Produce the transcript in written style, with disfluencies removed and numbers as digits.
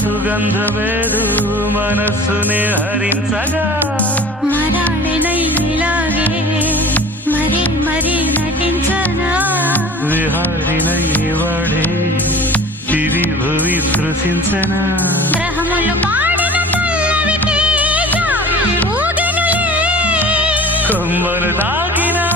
సుగంధమేదు మనస్సునే హరించగా మరాళినైలాగే మరీ మరీ నటించనా విహారినై వాడే దివి భువి స్పృశించనా గ్రహములు పాడిన పల్లవికి జాబిలి ఊగెనులే కొమ్మను తాకినా